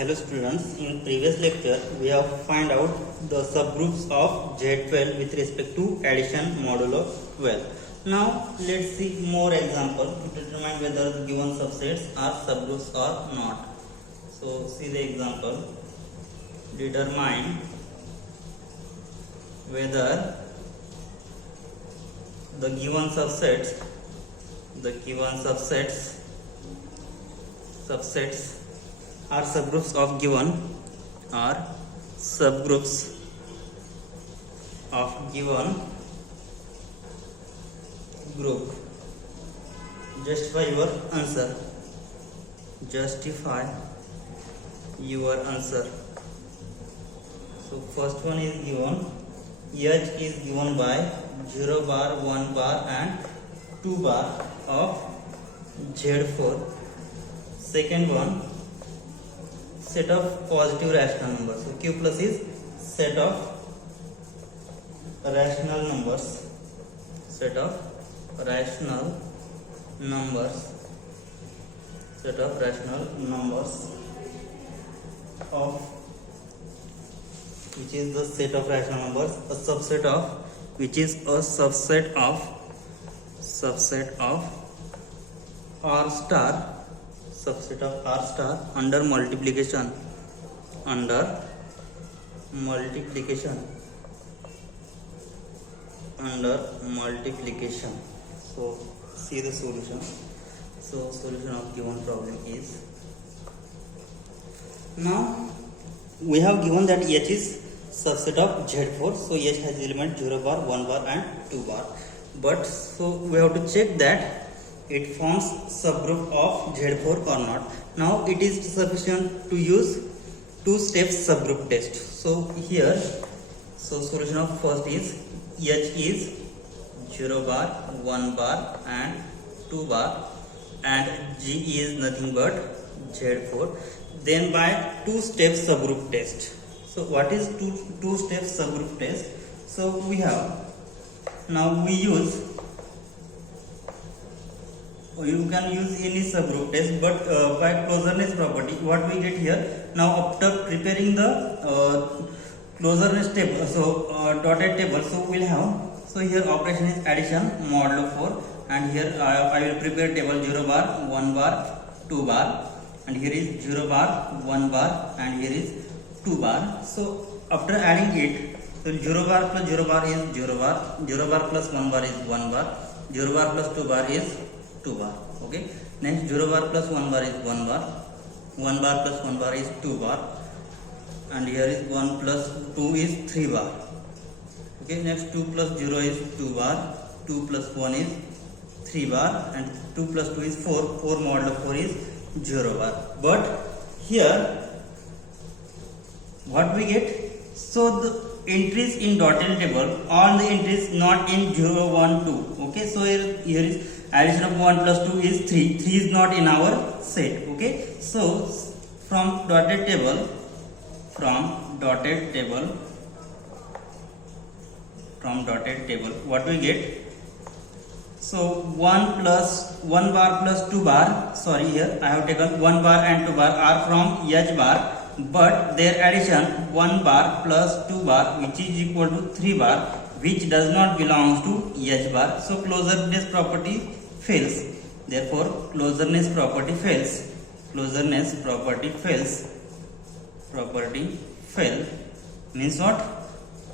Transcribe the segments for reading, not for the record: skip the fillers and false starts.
Hello students, in previous lecture we have find out the subgroups of Z12 with respect to addition modulo 12. Now let's see more example to determine whether the given subsets are subgroups or not. So see the example. Determine whether the given subsets are subgroups of given group. Justify your answer. So first one is given. H is given by 0 bar, 1 bar and 2 bar of Z4. Second one, set of positive rational numbers. So Q plus is set of rational numbers. Of which is the set of rational numbers, a subset of which is a subset of R star under multiplication. So see the solution. So solution of given problem is, now we have given that H is subset of Z4. So H has element 0 bar, 1 bar and 2 bar. But so we have to check that it forms subgroup of Z4 or not. Now it is sufficient to use two-step subgroup test. So here, so solution of first is H is 0 bar, 1 bar and 2 bar and G is nothing but Z4. Then by two-step subgroup test. So what is two-step subgroup test? So we have, now we use, you can use any subgroup test, but by closeness property, what we get here, now after preparing the closeness table, so dotted table, so we'll have, so here operation is addition modulo 4 and here I will prepare table 0 bar, 1 bar, 2 bar and here is 0 bar, 1 bar and here is 2 bar. So after adding it, so 0 bar plus 0 bar is 0 bar, 0 bar plus 1 bar is 1 bar, 0 bar plus 2 bar is 2 bar. Okay, next 0 bar plus 1 bar is 1 bar, 1 bar plus 1 bar is 2 bar and here is 1 plus 2 is 3 bar. Okay, next 2 plus 0 is 2 bar, 2 plus 1 is 3 bar and 2 plus 2 is 4, 4 modulo 4 is 0 bar. But here what we get, so the entries in dotted table, all the entries not in 0, 1, 2. Okay, so here is addition of 1 plus 2 is 3. 3 is not in our set. Okay, so from dotted table, what we get? So 1 bar plus 2 bar, sorry, here I have taken 1 bar and 2 bar are from H bar, but their addition 1 bar plus 2 bar which is equal to 3 bar, which does not belong to H bar. So closeness property fails. Therefore closeness property fails. Means what?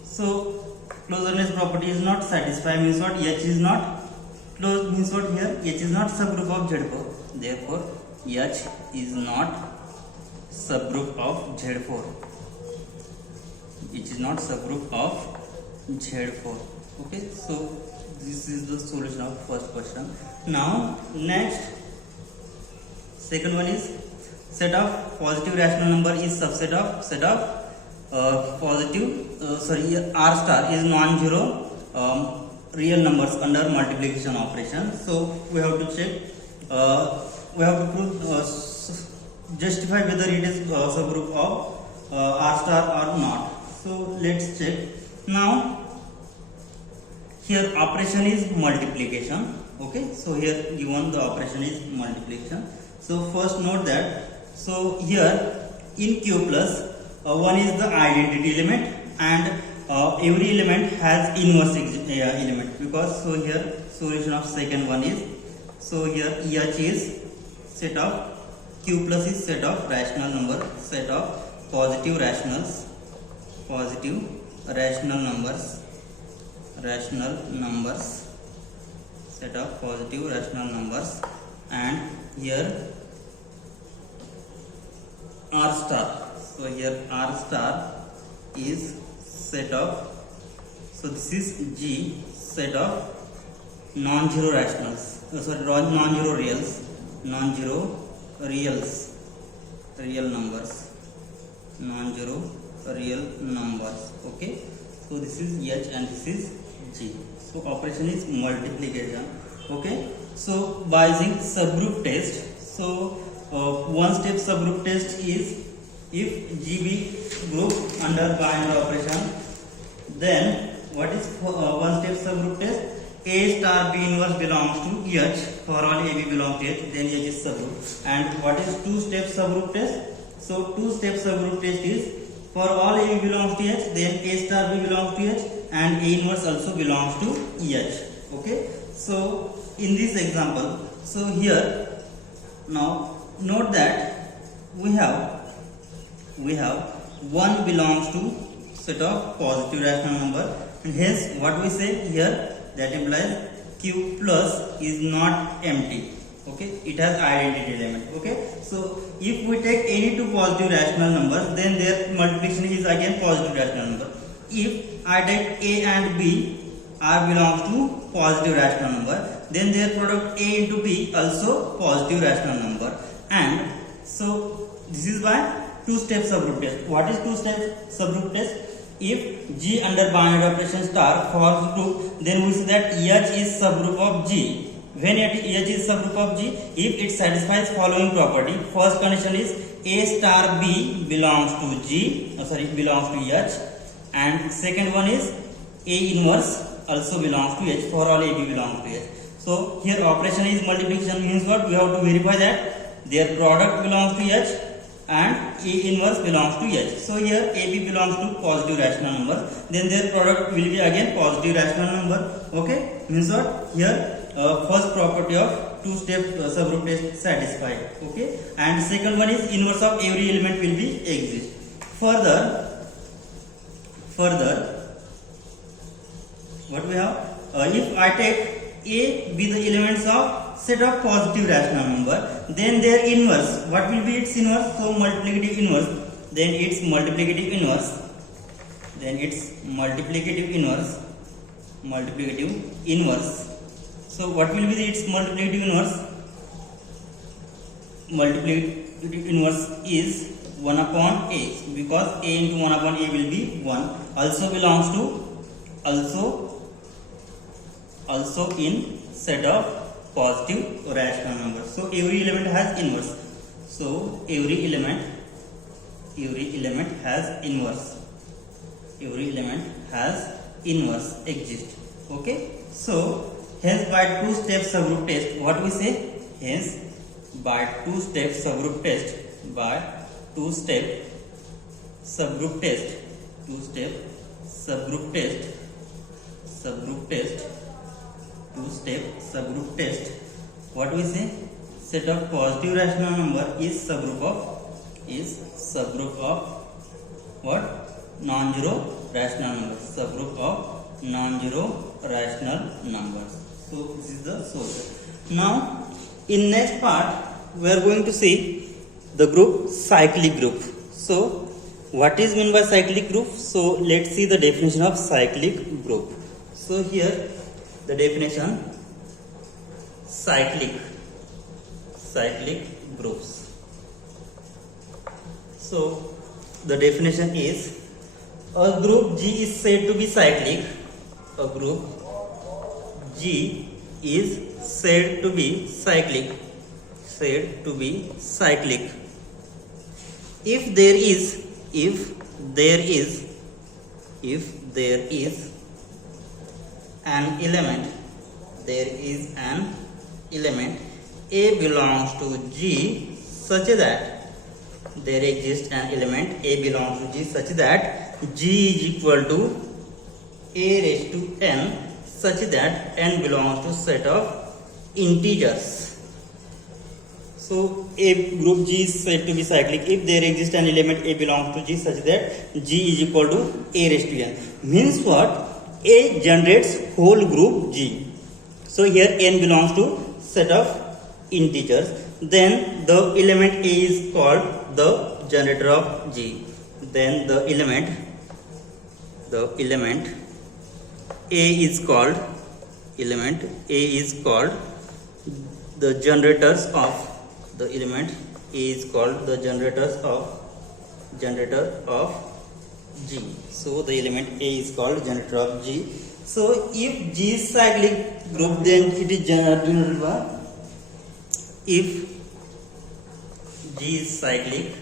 So closeness property is not satisfied, means what? H is not closed, means what? Here H is not subgroup of Z4. Therefore H is not subgroup of Z4. It is not subgroup of Z4. Okay, so this is the solution of first question. Now next, second one is set of positive rational number is subset of R star is non-zero real numbers under multiplication operation. So we have to check, we have to prove, justify whether it is subgroup of R star or not. So let's check. Now here operation is multiplication. Okay, so here given the operation is multiplication. So first note that, so here in Q plus, one is the identity element, and every element has inverse element, because so here solution of second one is, so here H is set of Q plus is set of rational number, set of positive rational numbers, set of positive rational numbers, and here R star. So here R star is set of, so this is G, set of non-zero rationals, non-zero real numbers, non-zero real numbers. Okay, so this is H and this is G. So operation is multiplication. Okay, so by using subgroup test, so one step subgroup test is, if GB group under binary operation, then what is one step subgroup test? A star B inverse belongs to H, for all AB belongs to H, then H is subgroup. And what is two step subgroup test? So two step subgroup test is, for all AB belongs to H, then A star B belongs to H, and A inverse also belongs to H. Okay, so in this example, so here now note that we have 1 belongs to set of positive rational number, and hence what we say here, that implies Q plus is not empty. Okay, it has identity element. Okay, so if we take any two positive rational numbers, then their multiplication is again positive rational number. If I take A and B are belongs to positive rational number, then their product A into B also positive rational number. And so this is by two-step subgroup test. What is two-step subgroup test? If G under binary operation star for group, then we see that H is subgroup of G. When H is subgroup of G, if it satisfies following property, first condition is A star B belongs to belongs to H, and second one is A inverse also belongs to H, for all AB belongs to H. So here operation is multiplication, means what? We have to verify that their product belongs to H and A inverse belongs to H. So here AB belongs to positive rational number, then their product will be again positive rational number. Okay, means what? Here first property of two-step subgroup test satisfied. Okay, and second one is inverse of every element will be exist. Further what we have, if I take A be the elements of set of positive rational number, then their inverse, what will be its inverse? So multiplicative inverse, then its multiplicative inverse, so what will be its multiplicative inverse? Multiplicative inverse is 1 upon A, because A into 1 upon A will be 1, also belongs to also in set of positive rational numbers. So every element has inverse. So every element has inverse. Every element has inverse exist. Okay. So hence by two-step subgroup test, what we say? Hence by two-step subgroup test, what we say? Set of positive rational number is subgroup of what? Non-zero rational numbers. Subgroup of non-zero rational numbers. So this is the solution. Now in next part we are going to see the group cyclic group. So what is meant by cyclic group? So let's see the definition of cyclic group. So here the definition: cyclic groups. So the definition is, a group G is said to be cyclic. A group G is said to be cyclic. If there is an element A belongs to G such that there exists an element A belongs to G such that G is equal to A raised to n such that n belongs to set of integers. So A group G is said to be cyclic if there exists an element A belongs to G such that G is equal to A raised to n. Means what? A generates whole group G. So here n belongs to set of integers. Then the element A is called the generator of G. Then the element A is called the generators of the element A is called the generator of G. So the element A is called generator of G. So if G is cyclic group, then it is generated by, if G is cyclic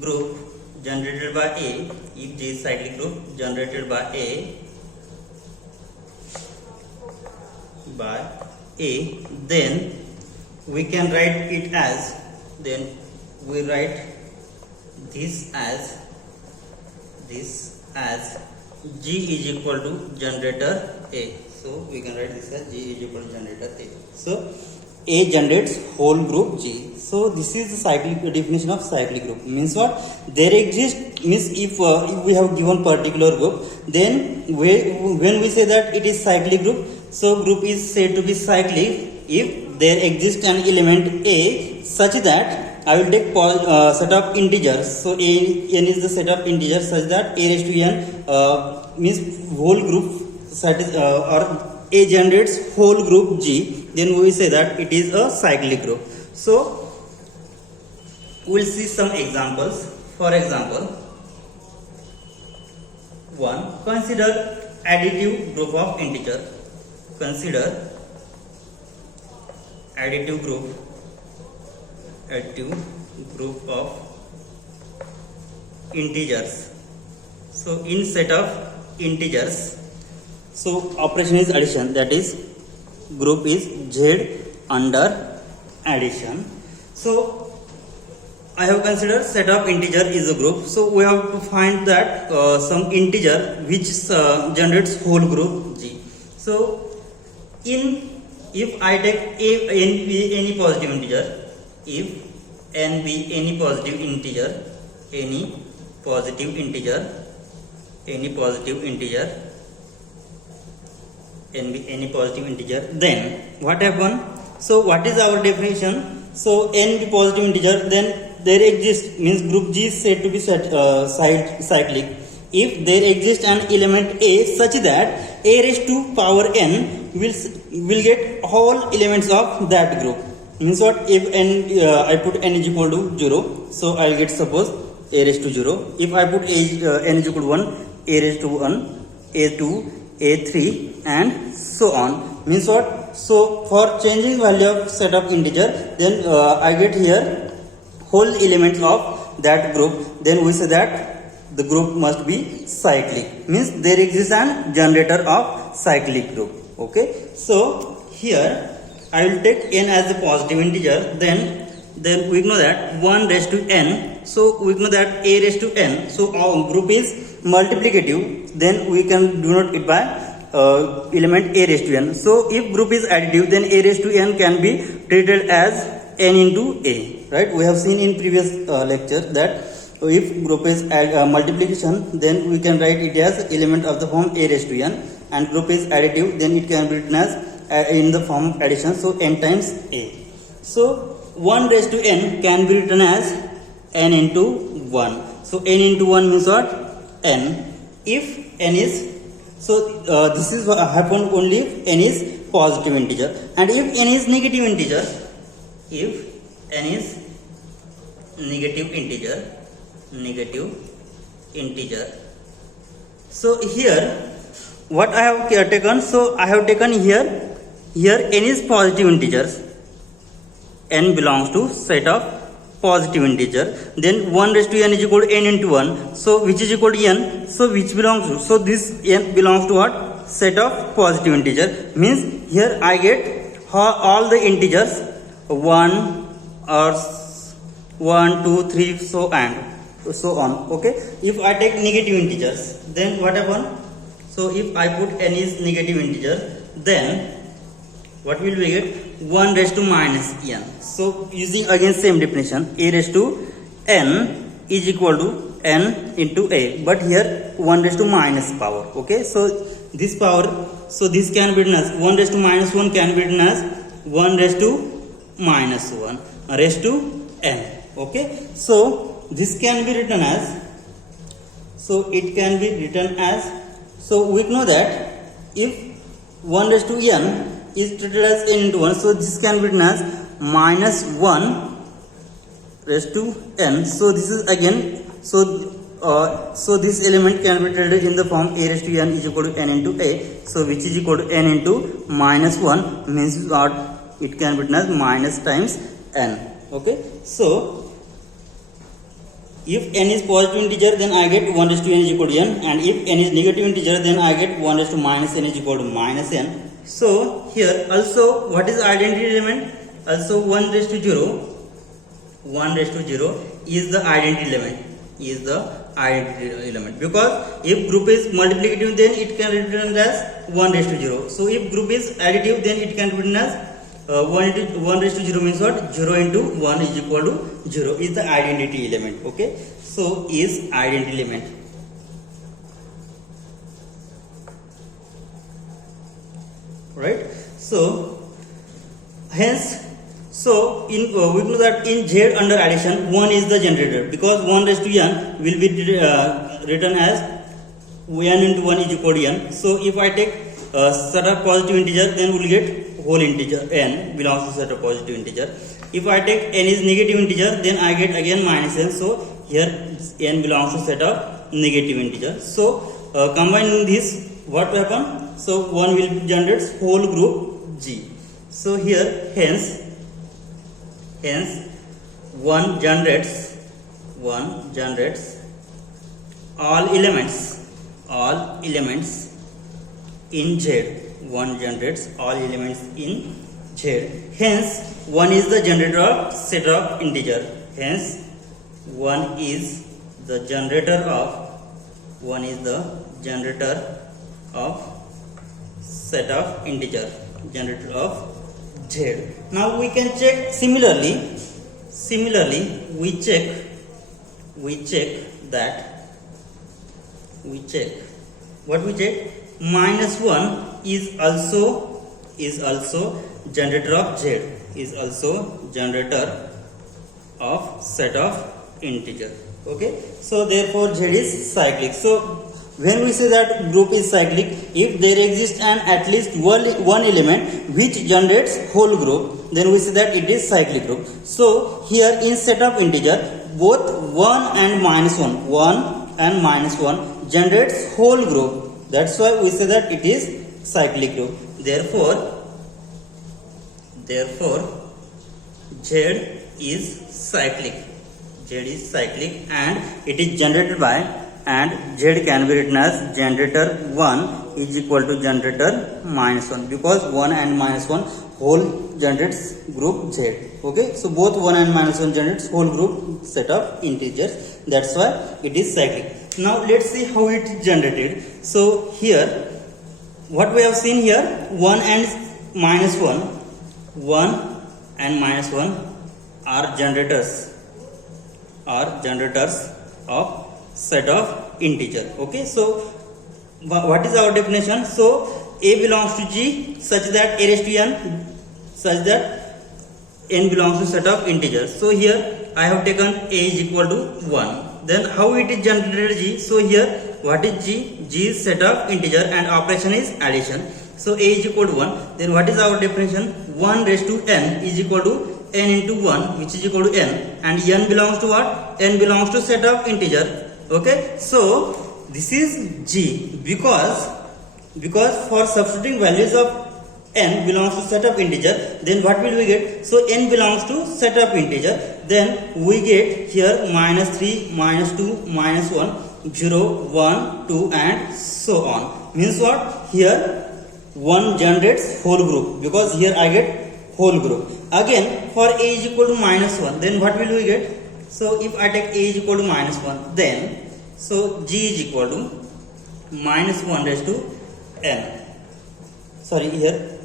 group generated by A, if G is cyclic group generated by A, then we can write it as, then we write this as G is equal to generator A. So we can write this as G is equal to generator A. So A generates whole group G. So this is the cyclic definition of cyclic group. Means what? There exists, means if we have given particular group, then when we say that it is cyclic group, so group is said to be cyclic if there exists an element A such that I will take set of integers. So n is the set of integers such that A raised to n means whole group or A generates whole group G. Then we say that it is a cyclic group. So we will see some examples. For example, 1. Consider additive group of integer. Consider additive group of integers. So in set of integers, so operation is addition, that is group is Z under addition. So I have considered set of integer is a group. So we have to find that some integer which generates whole group G. So if I take n be any positive integer, if n be any positive integer, then what happen? So what is our definition? So n be positive integer, then there exists, means group G is said to be cyclic if there exists an element A such that A raised to power n will get all elements of that group. Means what? If n I put n is equal to 0, so I will get suppose A raised to 0. If I put n is equal to 1, A raised to 1, A2, A3 and so on. Means what? So for changing value of set of integer, then I get here whole elements of that group. Then we say that the group must be cyclic. Means there exists an generator of cyclic group. Okay. So here I will take n as a positive integer. Then we know that 1 raised to n. So we know that A raised to n. So our group is multiplicative. Then we can denote it by element A raised to n. So if group is additive, then A raised to n can be treated as n into A. Right? We have seen in previous lecture that if group is multiplication, then we can write it as element of the form A raised to n, and group is additive, then it can be written as in the form of addition, so n times A. So 1 raised to n can be written as n into 1. So n into 1 means what? N. If n is, so this is what happen only if n is positive integer, and if n is negative integer, so here what I have taken, so I have taken here n is positive integers, n belongs to set of positive integer, then 1 raised to n is equal to n into 1, so which is equal to n, so which belongs to, so this n belongs to what? Set of positive integer. Means here I get all the integers 1, or 1, 2, 3, so on. Okay, if I take negative integers, then what happen? So if I put n is negative integer, then what will we get? 1 raised to minus n. So using again same definition, a raised to n is equal to n into a, but here 1 raised to minus power. Okay, so this power, so this can be written as 1 raised to minus 1 can be written as 1 raised to minus 1 raised to n. Okay, so this can be written as, so it can be written as, so we know that if 1 raised to n is treated as n into 1, so this can be written as minus 1 raised to n. So this is again, so this element can be treated in the form a raised to n is equal to n into a, so which is equal to n into minus 1, means what it can be written as minus times n. Okay, so if n is positive integer, then I get 1 raised to n is equal to n, and if n is negative integer, then I get 1 raised to minus n is equal to minus n. So here also, what is identity element? Also 1 raised to 0, 1 raised to 0 is the identity element, because if group is multiplicative, then it can be written as 1 raised to 0. So if group is additive, then it can be written as 1 raised to 0 means what? 0 into 1 is equal to 0 is the identity element. Okay, so is identity element. Right, so hence, so in we know that in Z under addition 1 is the generator, because 1 raised to n will be written as n into 1 is equal to n. So if I take set of positive integer, then we will get whole integer n belongs to set of positive integer. If I take n is negative integer, then I get again minus n. So here n belongs to set of negative integer. So combining this, what will happen? So 1 will generate whole group G. So here hence 1 generates all elements in Z. 1 generates all elements in Z. Hence 1 is the generator of set of integer. Hence 1 is the generator of set of integer, generator of Z. Now we can check similarly we check what we check. Minus 1 is also generator of Z, is also generator of set of integer. Okay, so therefore Z is cyclic. So when we say that group is cyclic, if there exists at least one element which generates whole group, then we say that it is cyclic group. So here in set of integer, both 1 and minus 1 generates whole group. That's why we say that it is cyclic group. Therefore Z is cyclic. And it is generated by, and Z can be written as generator 1 is equal to generator minus 1, because 1 and minus 1 whole generates group Z. Okay, so both 1 and minus 1 generates whole group set of integers. That's why it is cyclic. Now let's see how it is generated. So here what we have seen here, 1 and minus 1 are generators of set of integer. Okay, so what is our definition? So a belongs to G such that a raised to n, such that n belongs to set of integers. So here I have taken a is equal to 1. Then how it is generated G? So here what is G? G is set of integer and operation is addition. So a is equal to 1. Then what is our definition? 1 raised to n is equal to n into 1, which is equal to n, and n belongs to what? N belongs to set of integer. Okay, so this is G, because for substituting values of n belongs to set of integer, then what will we get? So n belongs to set of integer, then we get here minus 3, minus 2, minus 1, 0, 1, 2 and so on. Means what? Here 1 generates whole group, because here I get whole group. again for a is equal to minus 1, then what will we get? So if I take a is equal to minus 1, then so g is equal to minus 1 raised to n. Sorry, here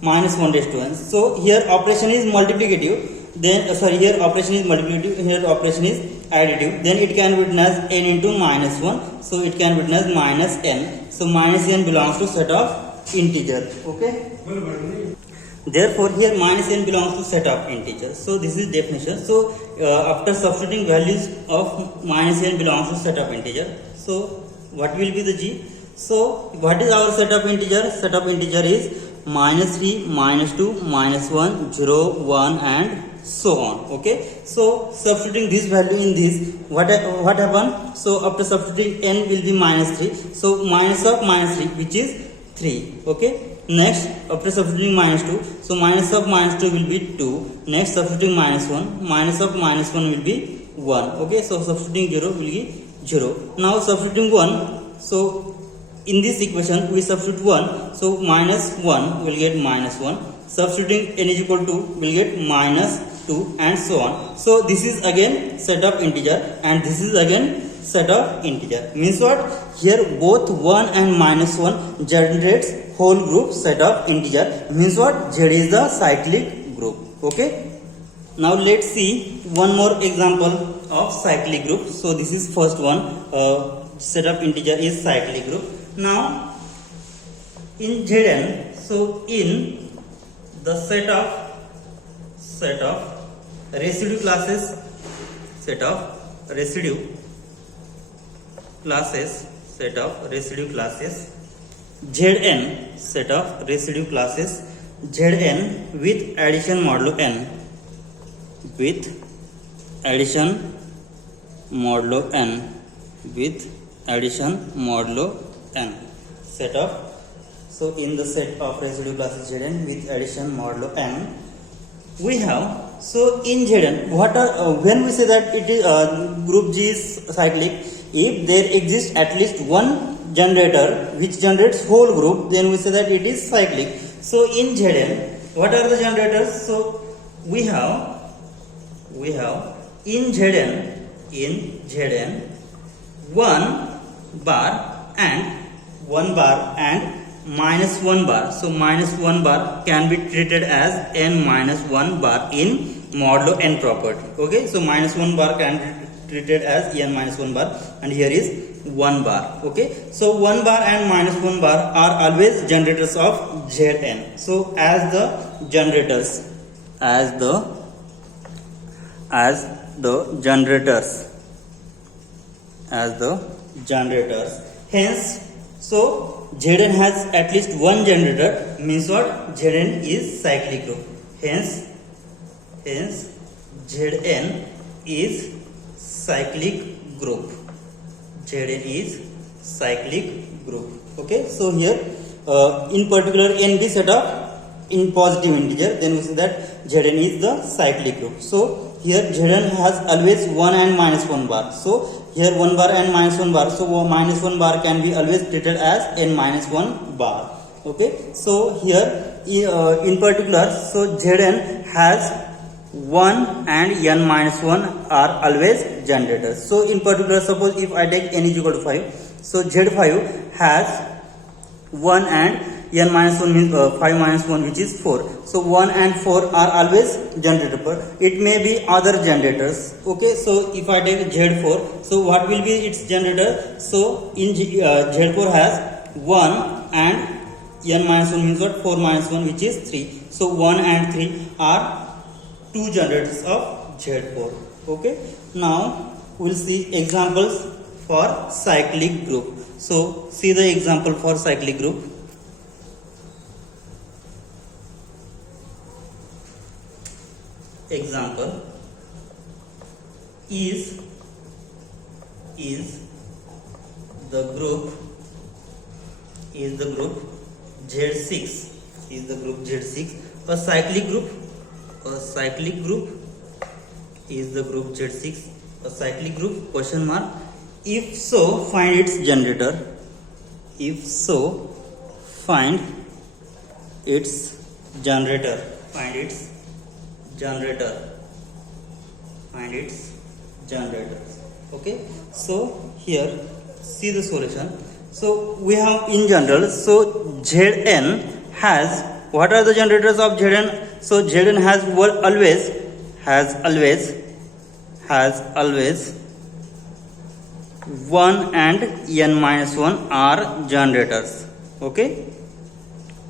minus 1 raised to n. So here operation is multiplicative, then here operation is multiplicative, here operation is additive, then it can be written as n into minus 1, so it can be written as minus n. So minus n belongs to set of integer. Okay, therefore here minus n belongs to set of integer. So this is definition. So after substituting values of minus n belongs to set of integer, so what will be the g? So what is our set of integer? Set of integer is minus 3, minus 2, minus 1, 0, 1 and so on. Okay, so substituting this value in this, what happened? So after substituting n will be minus 3, so minus of minus 3 which is 3. Okay, next after substituting minus 2, so minus of minus 2 will be 2. Next substituting minus 1, minus of minus 1 will be 1. Okay, so substituting 0 will be 0. Now substituting 1, so in this equation we substitute 1, so minus 1 will get minus 1. Substituting n is equal to will get minus 2 and so on. So this is again set of integer and this is again set of integer. Means what? Here both 1 and minus 1 generates whole group set of integer. Means what? Z is the cyclic group. Okay. Now let's see one more example of cyclic group. So this is first one. Set of integer is cyclic group. Now in Zn, so in the set of residue classes, set of residue classes Zn, set of residue classes Zn with addition modulo n, with addition modulo n, set of, so in the set of residue classes Zn with addition modulo n, we have, so in Zn, what are when we say that it is group G is cyclic, if there exists at least one generator which generates whole group, then we say that it is cyclic. So in Zn, what are the generators? So we have in Zn 1 bar and minus 1 bar. So minus 1 bar can be treated as n minus 1 bar in modulo n property. Okay, so minus 1 bar can be treated as n minus 1 bar and here is 1 bar. Okay, so 1 bar and minus 1 bar are always generators of Zn. So as the generators, hence, so Zn has at least one generator, means what? Zn is cyclic group. Hence Zn is cyclic group. Okay, so here in particular n be set up in positive integer, then we say that Zn is the cyclic group. So here Zn has always 1 and minus 1 bar. So here 1 bar and minus 1 bar. So minus 1 bar can be always treated as n minus 1 bar. Okay. So here in particular, so Zn has 1 and n minus 1 are always generators. So in particular, suppose if I take n is equal to 5. So Z5 has 1 and n minus 1 means 5 minus 1 which is 4. So 1 and 4 are always generator. It may be other generators. Okay, so if I take Z4, so what will be its generator? So in Z4 has 1 and n minus 1 means what? 4 minus 1 which is 3. So 1 and 3 are two generators of Z4. Okay, now we will see examples for cyclic group. So see the example for cyclic group. Example is the group Z6 a cyclic group is the group Z6 a cyclic group question mark. If so, find its generator. find its generator, find its generator. Okay, so here see the solution. So we have in general, so Zn has, what are the generators of Zn? So Zn has always 1 and n minus 1 are generators. Okay,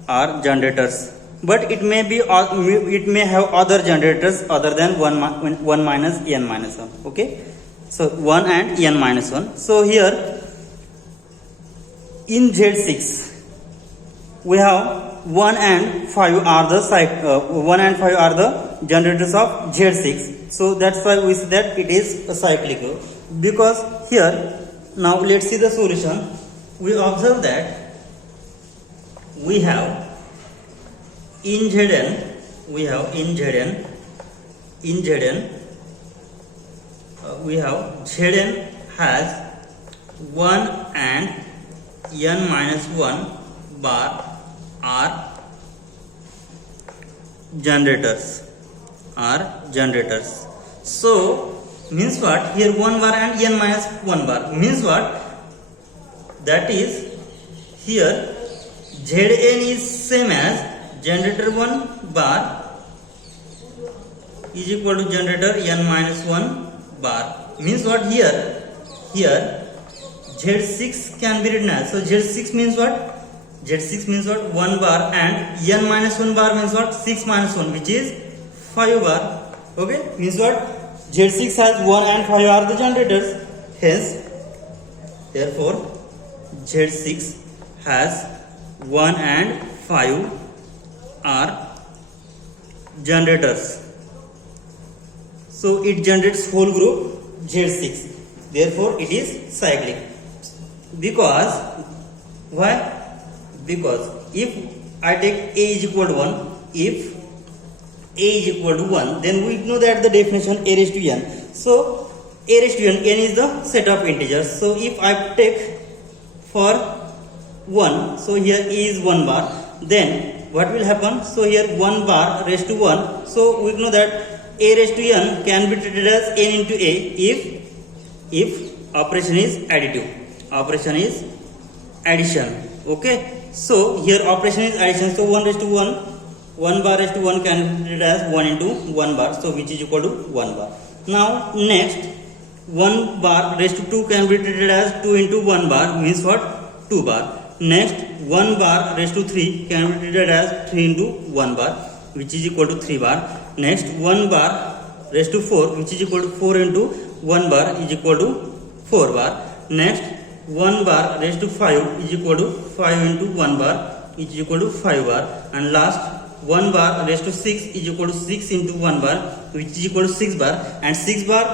are generators, but it may be, it may have other generators other than 1 minus n minus 1. Okay, so 1 and n minus 1. So here in Z6 we have 1 and 5 are the 1 and 5 are the generators of Z6. So that's why we say that it is a cyclic group. Because here, now let's see the solution. We observe that we have in Zn, we have Zn has 1 and n minus 1 bar are generators. So means what? Here 1 bar and n minus 1 bar means what? That is, here Zn is same as generator 1 bar is equal to generator n minus 1 bar. Means what? Here Z6 can be written as, so Z6 means what? Z6 means what? 1 bar, and n minus 1 bar means what? 6 minus 1, which is 5 bar. Okay, means what? Z6 has 1 and 5 are the generators. Hence, therefore, Z6 has 1 and 5 are generators. So it generates whole group Z6. Therefore, it is cyclic. Because why? Because if I take A is equal to 1, if A is equal to 1, then we know that the definition A raised to n. So A raised to n is the set of integers. So if I take for 1, so here A is 1 bar, then what will happen? So here 1 bar raised to 1. So we know that A raised to n can be treated as n into A if operation is additive. Operation is addition. Okay, so here operation is addition. So 1 raised to 1 bar raised to 1 can be treated as 1 into 1 bar, so which is equal to 1 bar. Now next 1 bar raised to 2 can be treated as 2 into 1 bar, means what? 2 bar. Next 1 bar raised to 3 can be treated as 3 into 1 bar, which is equal to 3 bar. Next 1 bar raised to 4, which is equal to 4 into 1 bar is equal to 4 bar. Next 1 bar raised to 5 is equal to 5 into 1 bar is equal to 5 bar. And last 1 bar raised to 6 is equal to 6 into 1 bar, which is equal to 6 bar. And 6 bar,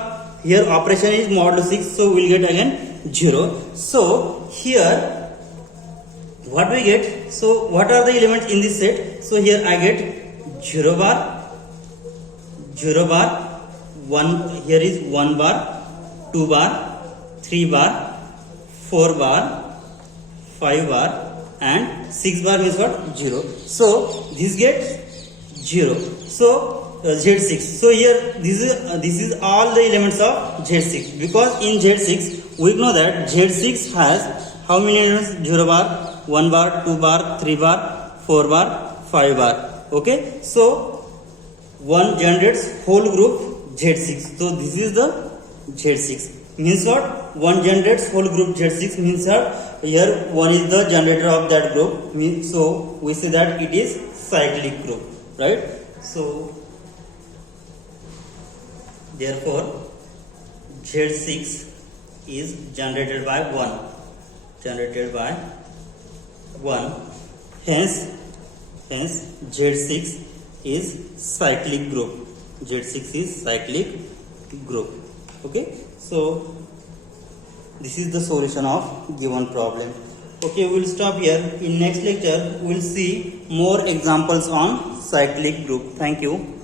here operation is modulo 6, so we will get again 0. So here what we get? So what are the elements in this set? So here I get 0 bar, 1, here is 1 bar, 2 bar, 3 bar, 4 bar, 5 bar, and 6 bar means what? 0. So this gets 0. So Z6. So here this is all the elements of Z6, because in Z6 we know that Z6 has how many elements? 0 bar, 1 bar, 2 bar, 3 bar, 4 bar, 5 bar. Okay, so one generates whole group Z6. So this is the Z6. Means what? One generates whole group Z6, means that here one is the generator of that group. So we say that it is cyclic group, right? So therefore Z6 is generated by 1. Hence Z6 is cyclic group. Okay, so this is the solution of given problem. Okay, we will stop here. In next lecture we will see more examples on cyclic group. Thank you.